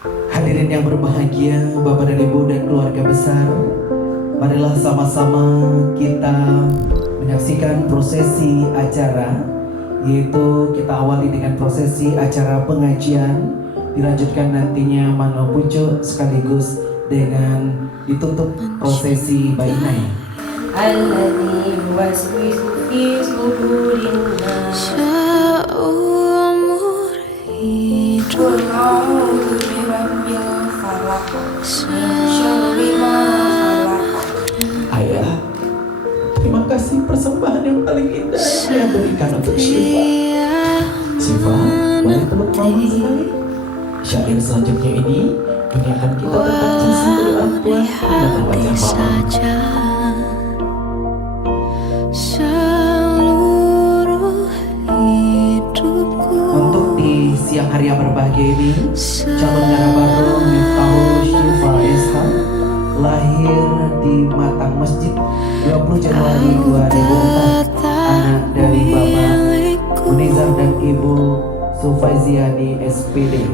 Hadirin yang berbahagia, Bapak dan Ibu dan keluarga besar, marilah sama-sama kita menyaksikan prosesi acara, yaitu kita awali dengan prosesi acara pengajian, dilanjutkan nantinya Mano Pucuk sekaligus dengan ditutup prosesi Bainai. Alladzi yuwaswisu fi sudurin nas. Qul a'udzu birabbil falaq min syarri ma khalaq. Ayah, terima kasih persembahan yang paling indah yang berikan untuk Syifa. Syifa, boleh peluk mama sekali? Syair selanjutnya ini akan kita terbaca sambil Al-Quran dan membaca mama. Untuk di siang hari yang berbahagia ini, calon darah baru Miftahul Syifa SH lahir di Matang Masjid 20 Januari 2004, anak dari Bapak Munizar dan Ibu Sufaiziani SPD.